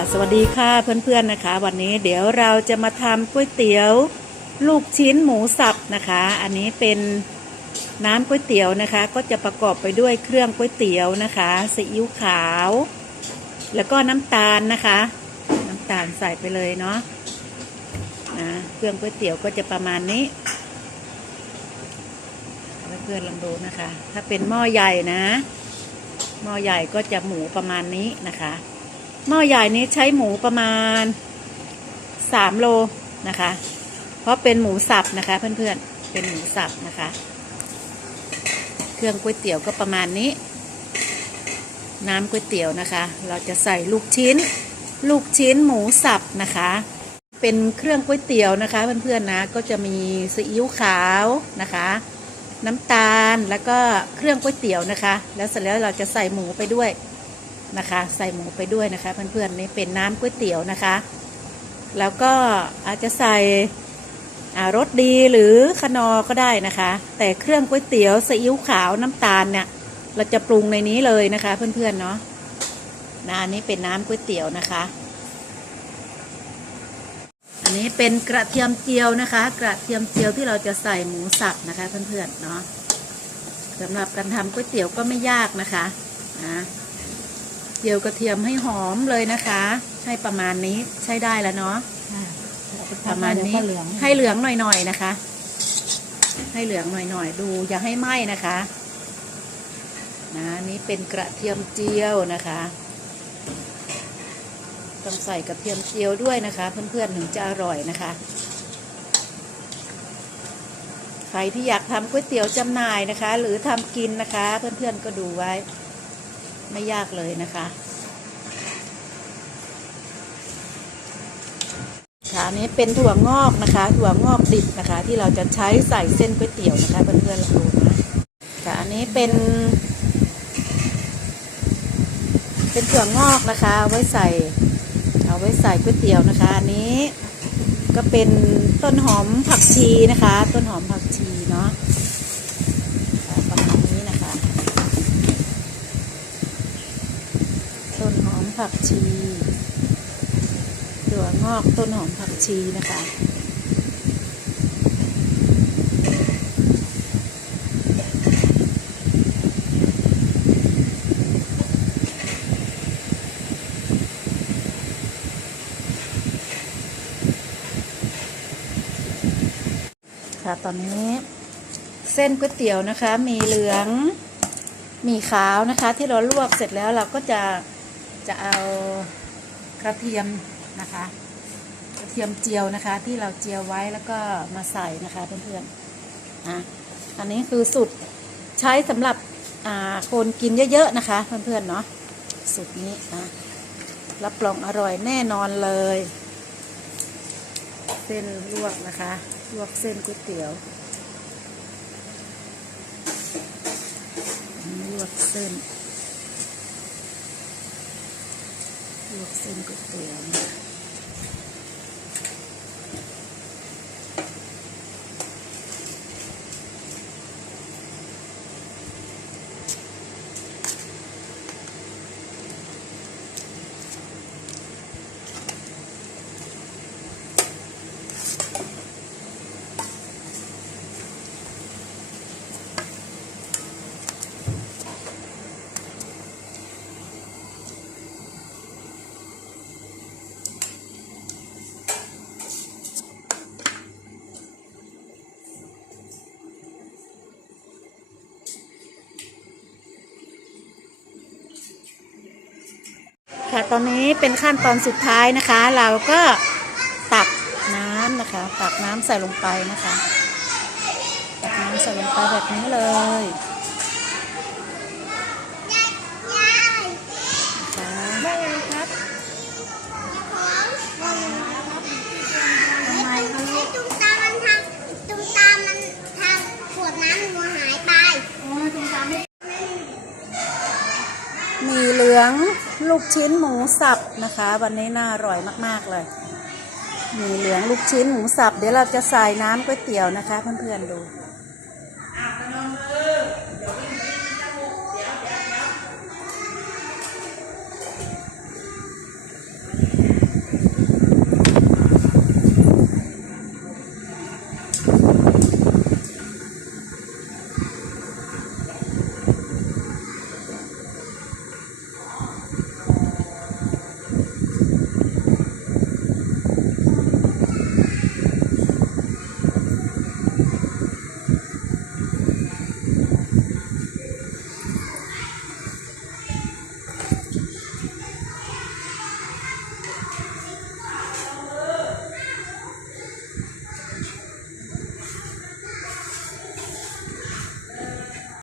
ค่ะสวัสดีค่ะเพื่อนๆนะคะ วันนี้เดี๋ยวเราจะมาทำก๋วยเตี๋ยวลูกชิ้นหมูสับนะคะ อันนี้เป็นน้ำก๋วยเตี๋ยวนะคะ ก็จะประกอบไปด้วยเครื่องก๋วยเตี๋ยวนะคะซีอิ๊วขาว แล้วก็น้ำตาลนะคะ น้ำตาลใส่ไปเลยเนาะนะเครื่องก๋วยเตี๋ยวก็จะประมาณนี้เพื่อนๆลองดูนะคะ ถ้าเป็นหม้อใหญ่นะหม้อใหญ่ก็จะหมูประมาณนี้นะคะ หม้อใหญ่นี้ใช้หมูประมาณสามโลนะคะ เพราะเป็นหมูสับนะคะ เพื่อนๆ เป็นหมูสับนะคะ เครื่องก๋วยเตี๋ยวก็ประมาณนี้ น้ำก๋วยเตี๋ยวนะคะ เราจะใส่ลูกชิ้น ลูกชิ้นหมูสับนะคะ เป็นเครื่องก๋วยเตี๋ยวนะคะ เพื่อนๆนะ ก็จะมีซีอิ๊วขาวนะคะ น้ำตาลแล้วก็เครื่องก๋วยเตี๋ยวนะคะ แล้วเสร็จแล้วเราจะใส่หมูไปด้วย นะคะ ใส่หมูไปด้วยนะคะ เพื่อนๆนี่เป็นน้ำก๋วยเตี๋ยวนะคะ แล้วก็อาจจะใส่รสดีหรือคนอก็ได้นะคะ แต่เครื่องก๋วยเตี๋ยวซีอิ๊วขาวน้ำตาลเนี่ย เราจะปรุงในนี้เลยนะคะ เพื่อนๆเนาะนะอันนี้เป็นน้ำก๋วยเตี๋ยวนะคะ อันนี้เป็นกระเทียมเจียวนะคะ กระเทียมเจียวที่เราจะใส่หมูสับนะคะเพื่อนๆเนาะสำหรับการทำก๋วยเตี๋ยวก็ไม่ยากนะคะนะ เจียวกระเทียมให้หอมเลยนะคะ ให้ประมาณนี้ใช้ได้แล้วเนาะประมาณนี้เหลืองให้เหลืองหน่อยๆนะคะ ให้เหลืองหน่อยๆดู อย่าให้ไหม้นะคะนะนี่เป็นกระเทียมเจียวนะคะต้องใส่กระเทียมเจียวด้วยนะคะ เพื่อนๆถึงจะอร่อยนะคะ ใครที่อยากทำก๋วยเตี๋ยวจำหน่ายนะคะ หรือทำกินนะคะ เพื่อนๆก็ดูไว้ ไม่ยากเลยนะคะค่ะอันนี้เป็นถั่วงอกนะคะ ถั่วงอกดิบนะคะ ที่เราจะใช้ใส่เส้นก๋วยเตี๋ยวนะคะเพื่อนๆลองดูนะค่ะอันนี้เป็น เป็นถั่วงอกนะคะไว้ใส่ เอาไว้ใส่ก๋วยเตี๋ยวนะคะ อันนี้ก็เป็นต้นหอมผักชีนะคะ ต้นหอมผักชีเนาะประมาณนี้นะคะ ต้นหอมผักชีถั่วงอกต้นหอมผักชีนะคะค่ะตอนนี้เส้นก๋วยเตี๋ยวนะคะ มีเหลือง มีขาวนะคะ ที่เราลวกเสร็จแล้วเราก็จะ จะเอากระเทียมนะคะ กระเทียมเจียวนะคะ ที่เราเจียวไว้แล้วก็มาใส่นะคะเพื่อนๆนะอันนี้คือสูตรใช้สำหรับคนกินเยอะๆนะคะเพื่อนๆเนาะสูตรนี้นะรับรองอร่อยแน่นอนเลย เส้นลวกนะคะลวกเส้นก๋วยเตี๋ยวลวกเส้น ลวกเค่ะ ตอนนี้เป็นขั้นตอนสุดท้ายนะคะ เราก็ตักน้ำนะคะ ตักน้ำใส่ลงไปนะคะ ตักน้ำใส่ลงไปแบบนี้เลยนะคะ ว่าไงครับทำไมครับลูก ตุ้มตามมันทำตุ้มตามมันทำขวดน้ำหนูหายไป อ๋อตุ้มตามไม่ มีเหลื อง ลูกชิ้นหมูสับนะคะ วันนี้น่าอร่อยมากๆเลยมีเหลืองลูกชิ้นหมูสับ เดี๋ยวเราจะใส่น้ำก๋วยเตี๋ยวนะคะเพื่อนๆดู